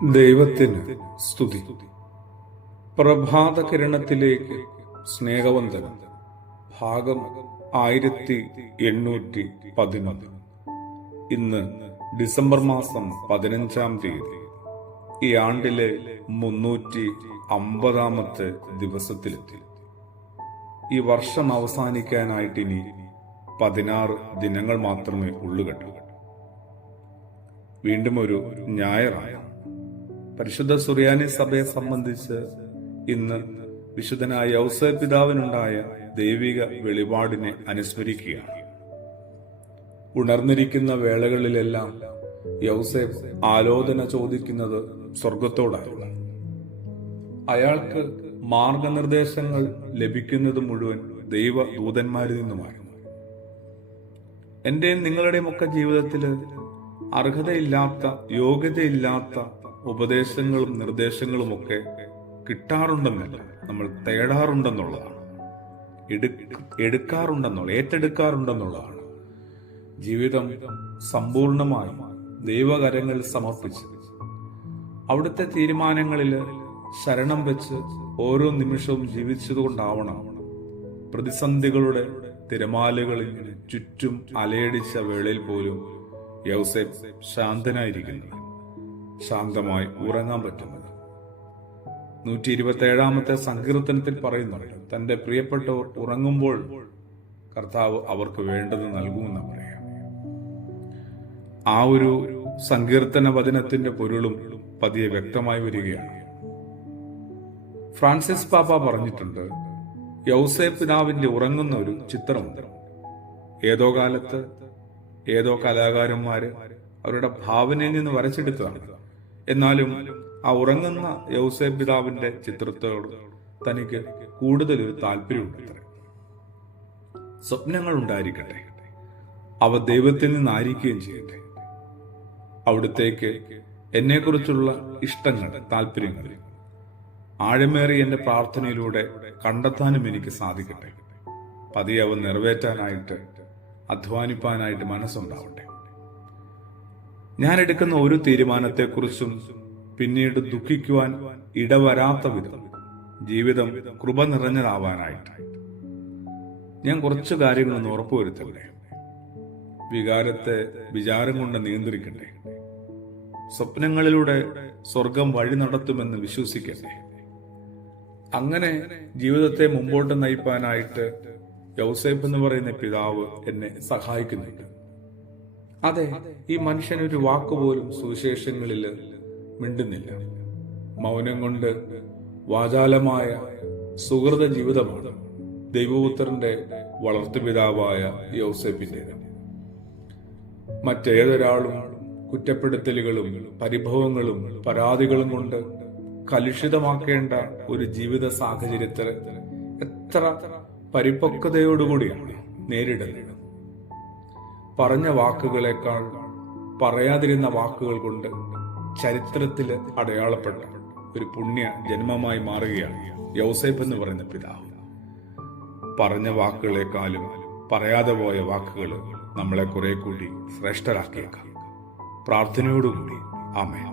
ദൈവത്തിന് സ്തുതി. പ്രഭാത കിരണത്തിലേക്ക് സ്നേഹവന്ദനം. ഭാഗം 1811. ഇന്ന് ഡിസംബർ മാസം 15-ാം തീയതി. ഈ ആണ്ടിലെ 350-ാമത്തെ ദിവസത്തിലെത്തി. ഈ വർഷം അവസാനിക്കാനായിട്ട് ഇനി 16 ദിനങ്ങൾ മാത്രമേ ഉള്ളൂ കേട്ടോ. വീണ്ടും ഒരു ഞായറാണ്. പരിശുദ്ധ സുറിയാനി സഭയെ സംബന്ധിച്ച് ഇന്ന് വിശുദ്ധനായ യൗസേപ്പ് പിതാവിനുണ്ടായ ദൈവിക വെളിപാടിനെ അനുസ്മരിക്കുകയാണ്. ഉണർന്നിരിക്കുന്ന വേളകളിലെല്ലാം യൗസേപ്പ് ആലോചന ചോദിക്കുന്നത് സ്വർഗത്തോടായിരുന്നു. അയാൾക്ക് മാർഗനിർദ്ദേശങ്ങൾ ലഭിക്കുന്നത് മുഴുവൻ ദൈവദൂതന്മാരിൽ നിന്നുമായിരുന്നു. എന്റെയും നിങ്ങളുടെയും ഒക്കെ ജീവിതത്തില് അർഹതയില്ലാത്ത, യോഗ്യതയില്ലാത്ത ഉപദേശങ്ങളും നിർദ്ദേശങ്ങളുമൊക്കെ കിട്ടാറുണ്ടെന്നല്ല, നമ്മൾ തേടാറുണ്ടെന്നുള്ളതാണ്, ഏറ്റെടുക്കാറുണ്ടെന്നുള്ളതാണ്. ജീവിതം സമ്പൂർണമായി ദൈവകരങ്ങളിൽ സമർപ്പിച്ച് അവിടുത്തെ തീരുമാനങ്ങളിൽ ശരണം വെച്ച് ഓരോ നിമിഷവും ജീവിച്ചതുകൊണ്ടാവണം പ്രതിസന്ധികളുടെ തിരമാലകളിൽ ചുറ്റും അലയടിച്ച വേളയിൽ പോലും യൗസേപ്പ് ശാന്തനായിരിക്കുന്നത്, ശാന്തമായി ഉറങ്ങാൻ പറ്റുന്നത്. 127-ാമത്തെ സങ്കീർത്തനത്തിൽ പറയുന്നുണ്ട്, തന്റെ പ്രിയപ്പെട്ടവർ ഉറങ്ങുമ്പോൾ കർത്താവ് അവർക്ക് വേണ്ടത് നൽകുമെന്ന് പറയാം. ആ ഒരു സങ്കീർത്തന വചനത്തിന്റെ പൊരുളും പതിയെ വ്യക്തമായി വരികയാണ്. ഫ്രാൻസിസ് പാപ്പ പറഞ്ഞിട്ടുണ്ട്, യൗസേപ്പ് പിതാവിന്റെ ഉറങ്ങുന്ന ഒരു ചിത്രമുണ്ട്. ഏതോ കാലത്ത് ഏതോ കലാകാരന്മാര് അവരുടെ ഭാവനയിൽ നിന്ന് വരച്ചെടുത്തതാണ്. എന്നാലും ആ ഉറങ്ങുന്ന യൗസേപ്പ് പിതാവിന്റെ ചിത്രത്തോട് തനിക്ക് കൂടുതലൊരു താല്പര്യമുണ്ട്. സ്വപ്നങ്ങൾ ഉണ്ടായിരിക്കട്ടെ, അവ ദൈവത്തിൽ നിന്നായിരിക്കുകയും ചെയ്യട്ടെ. അവിടുത്തേക്ക് എന്നെക്കുറിച്ചുള്ള ഇഷ്ടങ്ങൾ, താല്പര്യങ്ങൾ ആഴമേറിയ എന്റെ പ്രാർത്ഥനയിലൂടെ കണ്ടെത്താനും എനിക്ക് സാധിക്കട്ടെ. പതിയെ അവ നിറവേറ്റാനായിട്ട്, അധ്വാനിപ്പാനായിട്ട് മനസ്സുണ്ടാവട്ടെ. ഞാൻ എടുക്കുന്ന ഒരു തീരുമാനത്തെക്കുറിച്ചും പിന്നീട് ദുഃഖിക്കുവാൻ ഇടവരാത്ത വിധം ജീവിതം കൃപ നിറഞ്ഞതാവാനായിട്ട് ഞാൻ കുറച്ചു കാര്യങ്ങളൊന്ന് ഉറപ്പുവരുത്തണ്ടേ. വികാരത്തെ വിചാരം കൊണ്ട് നിയന്ത്രിക്കട്ടെ. സ്വപ്നങ്ങളിലൂടെ സ്വർഗം വഴി നടത്തുമെന്ന് വിശ്വസിക്കട്ടെ. അങ്ങനെ ജീവിതത്തെ മുമ്പോട്ട് നയിപ്പാനായിട്ട് യൗസേപ്പ് എന്ന് പറയുന്ന പിതാവ് എന്നെ സഹായിക്കുന്നുണ്ട്. അതെ, ഈ മനുഷ്യൻ ഒരു വാക്കുപോലും സുവിശേഷങ്ങളിൽ മിണ്ടുന്നില്ല. മൗനം കൊണ്ട് വാചാലമായ സുഹൃത ജീവിതമാണ് ദൈവപുത്രന്റെ വളർത്തുപിതാവായ യൗസേപ്പിന്റേത്. മറ്റേതൊരാളും കുറ്റപ്പെടുത്തലുകളും പരിഭവങ്ങളും പരാതികളും കൊണ്ട് കലുഷിതമാക്കേണ്ട ഒരു ജീവിത സാഹചര്യത്തിൽ എത്ര പരിപക്വതയോടുകൂടിയാണ് നേരിടുന്നത്. പറഞ്ഞ വാക്കുകളെക്കാൾ പറയാതിരുന്ന വാക്കുകൾ കൊണ്ട് ചരിത്രത്തിൽ അടയാളപ്പെട്ട ഒരു പുണ്യ ജന്മമായി മാറുകയാണ് യൗസേപ്പ് എന്ന് പറയുന്ന പിതാവ്. പറഞ്ഞ വാക്കുകളെക്കാളും പറയാതെ പോയ വാക്കുകൾ നമ്മളെ കുറെ കൂടി ശ്രേഷ്ഠരാക്കിയേക്കാം. പ്രാർത്ഥനയോടുകൂടി ആമേൻ.